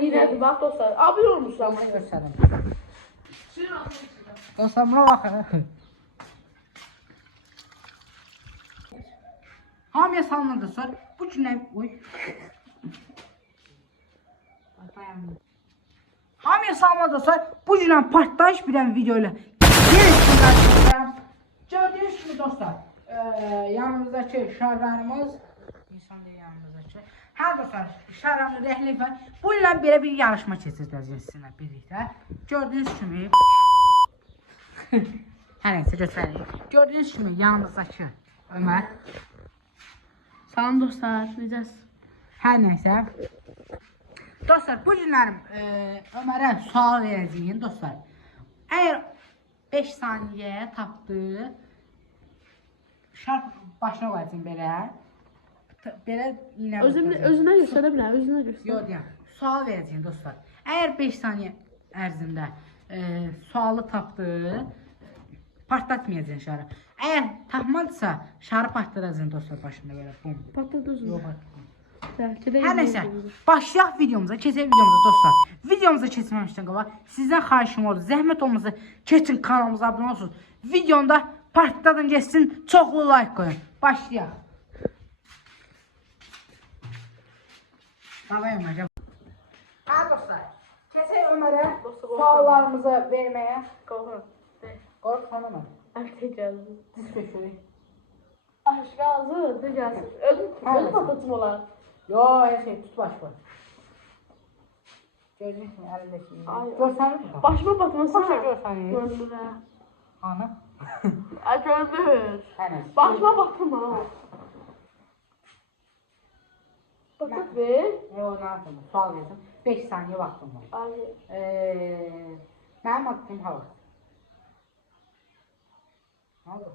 yine bak dostlar. Abone olmuşlar ama. Göstereyim. Dostlar buna bakın. Hamıya salamlar dostlar. Bu günə oy. Hamıya salamlar dostlar. Bu günə partlayış bir video ile yeniden gördüğünüz gibi dostlar. Yanımızdaki şarlarımız insan değil yanımızdaki. Ha dostlar, şarlarımız rəhli var. Bu ilə belə bir yarışma keçirəcəyik sizinlə birlikdə. Gördüğünüz kimi hər nəysə göstəreyim. Gördüğünüz kimi yanımızdaki Ömer. Salam dostlar, necəsiz? Hər nəysə. Dostlar, bu günlərim Ömer'e sual verəcəyim dostlar. Eğer 5 saniye tapdı, şart başına qoyacağım belə. Belə iynə Özünə göstərə bilər, özünə göstər. Yox deyəm. Sual verəcəyim dostlar. Eğer 5 saniye ərzində sualı tapdı, partlatmayacağım şarı. Eğer tapmadısa şarı partlatacağım dostlar başında belə. Bum. Patladı özünə. Yox. Hər Hər nəsə, başlayaq videomuza, keçək videomuza dostlar. Videomuza keçməmişdən qabaq sizdən xahişim oldu. Zəhmət olmasa keçin kanalımıza abunə olsunuz. Videomda partladın geçsin, çoxlu like koyun. Başlayaq. Davay Ömer'e. Ha dostlar, keçək Ömer'e suallarımızı verməyə. Qorxan Ömer. Artık geldi. Diz köşürük. Aşk ağzı, ne gelsin? Ödüm patlatım olar. Yo, her şey tut başma. Gördün mü elindeki? Görsen mi? Başıma batmasın. Başa görsen. Gördüm ha. Ana. Ay gördüm. Evet. Başıma baktım ha. Bakıp ver. Yo, ne yapayım? Sual verdim. 5 saniye vaktim var. Ay. Benim vaktim hava. Ne oldu?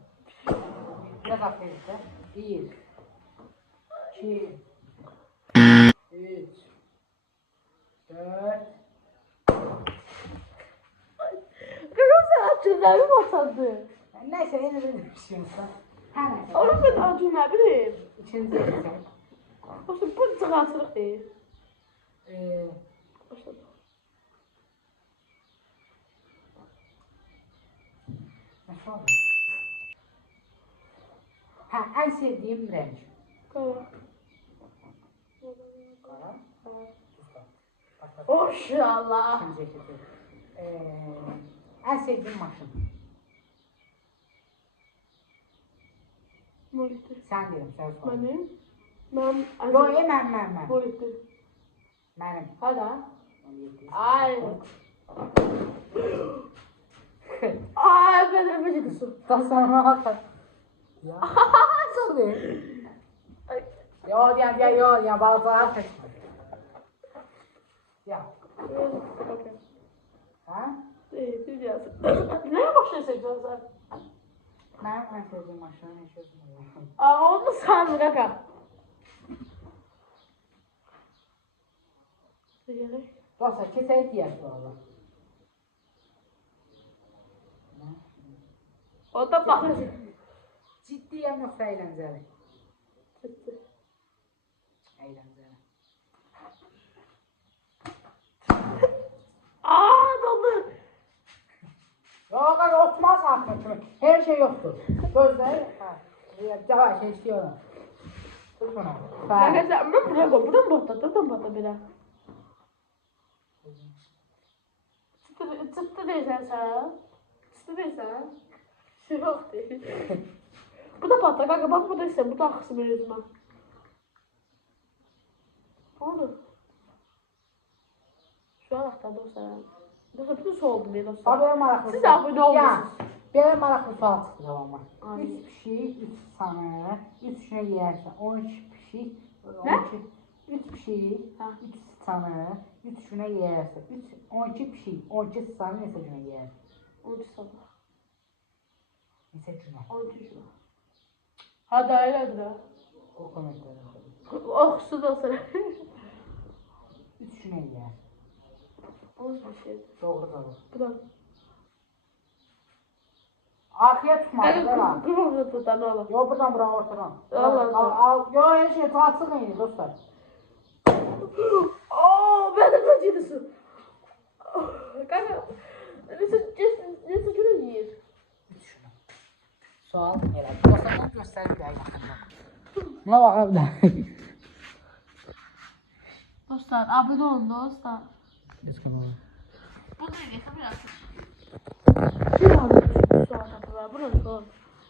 Biraz affedilse. 1 2 3 4 Kırım sen acınları mı atandı? Neyse yine de bir şey olsa. Her neyse. Onu ben acınları bileyim. İçinize geçelim. Başta bu çıkartılık değil. Başladı. Nasıl oldu? Ha, en sevdiğim renk. Kara. Kara. Maşallah. İkinci ekiti. En sevdiğim maşın. Molite. Sen diyorum, sen sor. Benim. Ben. Yo, ben. Molite. Benim. Hadi. Ay. Ay ben de bir su. Tasarına bak. Ya. Nasıl değil? Yo, ya balıklar kaçma. Ya. Okey. Ha? İyi, diyeceğiz. Neye başlayacaksın sen? Benim en sevdiğim maşın ne çözüm oluyor? Aa, onu sandım kaka. Dostlar, keseyt yer valla. O da bakıyor. Ciddiyem yoksa eğlenceli. Ciddi. Eğlenceli. Aa, doldu. Yok abi oturmaz aslında. Her şey yoktur. Gözler. Daha şey istiyorum. Tut bunu. Arkadaşlar ben buraya koy. Buradan patlat bile. Çıktı değilsen sen. Çıktı değilsen. Yok değil. Bu da patlar kanka bak bu da ise bu da akısı böyle yüzüme. Ne oldu? Şu an aktardı o sana. Dostlar bütün soğudu diye dostlar. Abi benim maraklı. Siz abone olmuşsunuz. Benim maraklı sual çıktı tamam mı? Aynen. 3 pişik, 3 sana, 3 şuna yersen, 13 pişik, 3 pişik, 3 sana, 3 şuna yersen, 12 pişik, 12 sana neyse şuna yersen. 13 sabah. Neyse şuna. 13 şuna. Hadi öyledir ha. O komentleri. Okusun da sana. 3 şuna yer. O nasıl bir şey? Doğru doğru. Bu da. Arkaya tutmaz değil mi? Kıvırdı tutan oğlum. Yo buradan buraya ortadan. Allah. Yo her şey tatsız mıydı dostlar? Ooo ben de kaçıydı sual elədi. Dostlar, bunu göstərir bir yaxında. Buna baxa bir də. Dostlar, abone olun dostlar. Biz kanalı. Bu da yeter biraz. Bir anda üçüncü sual tapılar. Bu ne sual?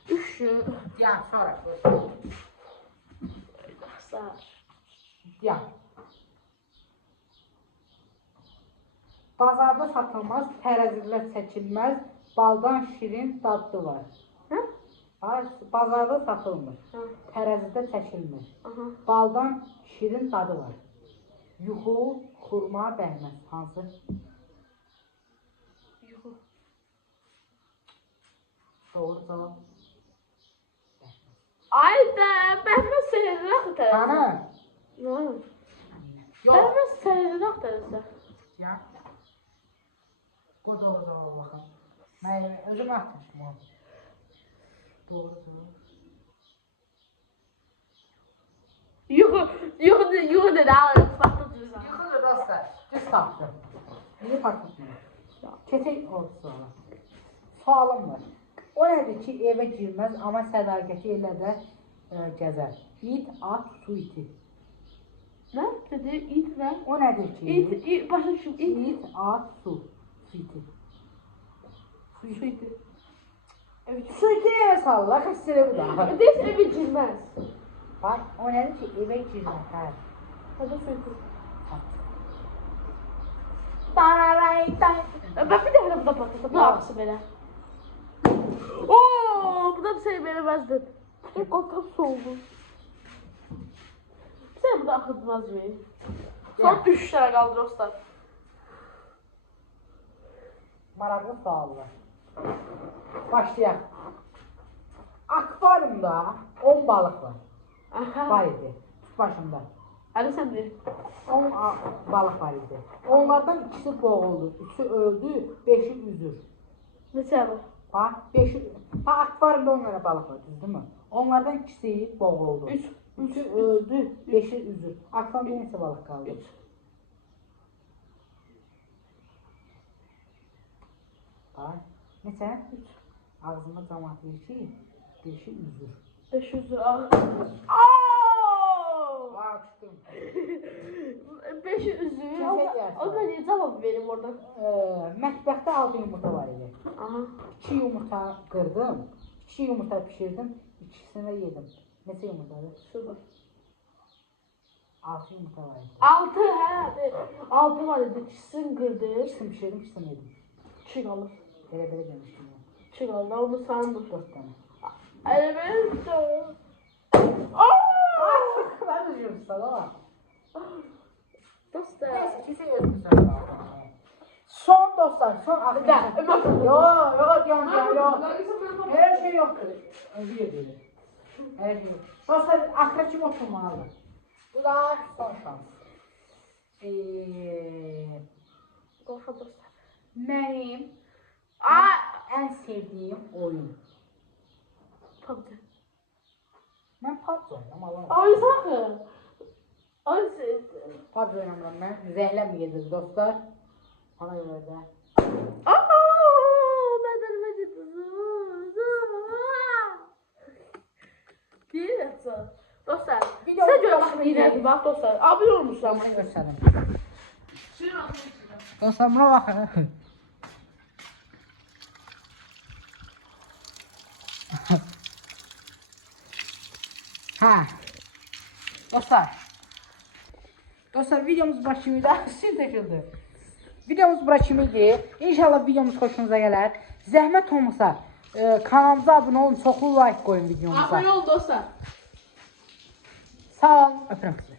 Üçü. Ya, sonra dostlar. Dostlar. Ya. Bazarda satılmaz, tərəzilər çəkilməz, baldan şirin dadlı var. Hə? Bazarda satılmır, Hə. tərəzidə çəkilmir, Aha. baldan şirin dadı var. Yuxu, xurma, bəhməz. Hansı? Yuxu. Doğru cavab. Ayda, bəhməz seyirdir axı tərəzdə. Ana. Nə? Yox. Bəhməz seyirdir axı tərəzdə. Ya. Qoy doğru cavab baxın. Mən özüm atmışım onu. Doğru cavab. Yuxu dedi, ağır. Baxdı düzən. Yuxudur dostlar. Düz tapdım. Niye patlatmıyor? Keçək oldu sonra. Sualım var. O nədir ki, evə girməz, amma sədaqəti ilə də gəzər. İt, at, su iti. Nə? Dedi, it nə? O nədir ki? İt, başa düşüm, it. İt, at, su. Su iti. Su iti. Su iti evə sallar, xəstələ bu da. Deyəsə evə girməz. Bax, o nədir ki, evə girməz, hə. Hadi su iti. At. Ben bir de burada patladım. Ne yapsın belə? Ooo, bu da bir şey veremezdim. Çok korkam soğudu. Sen burada akıtmaz mı? Son 3 tane kaldı dostlar. Maraqlı suallar. Başlayaq. Akvaryumda 10 balıq var. Aha. Var idi. Tut başında. Hadi sen de. 10 balıq var idi. Onlardan ikisi boğuldu, 3'ü öldü, 5'i üzür. Ne çabuk? Bax, 5'i... Bax, akvaryumda 10 dənə balıq var, düzdürmü? Onlardan ikisi boğuldu. 3'ü öldü, 5'i üzür. Akvaryumda neçə balıq qaldı? 3. Bax, neçə? 3. Ağzında cəmat deyir ki, 5'i üzür. 500 lira. Aaaaaa! Bax, çıxdım. 500 lira. Kesin O da niye cevap vereyim orada? Mətbəxdə 6 yumurta var idi. Aha. 2 yumurta qırdım, 2 yumurta pişirdim, ikisini də yedim. Neçə yumurtadır? 0. 6 yumurta var idi. 6 he. 6 var idi. İkisini kırdı. İkisini pişirdim, ikisini yedim. 2 kalır. Belə demişdim ya. 2 kalır. Onu sandım. 4 tane. Evet. Ben üzüyorum sana bak. Dostlar. Neyse, kesin özümüzden. Son dostlar, son aklımda. Yok, her şey yoktur. Özür dilerim. Her şey yok. Dostlar, aklım kim oturmalı? Bu da son şans. Korkma dostlar. Benim en sevdiğim oyun. PUBG. Ben PUBG oynuyorum Allah'ım. Ay sakın. Ay sevdim. PUBG oynuyorum ben. Zehirlenmeyeceğiz dostlar. Ona göre de. Aaa! Benden acıdı. Değil mi? Dostlar. Video Size göre hoşuma bakın yine gidiyor. bak dostlar. Abone olmuşlar. Bunu göstereyim. Dostlar buna bakın. Ha. Dostlar videomuz başımıydı. Sizin təşəkkürdür. Videomuz başımıydı. İnşallah videomuz xoşunuza gələr. Zəhmət olmasa kanalımıza abunə olun, çoxlu like qoyun videomuza. Abone ol dostlar. Sağ olun, öpürəm sizi.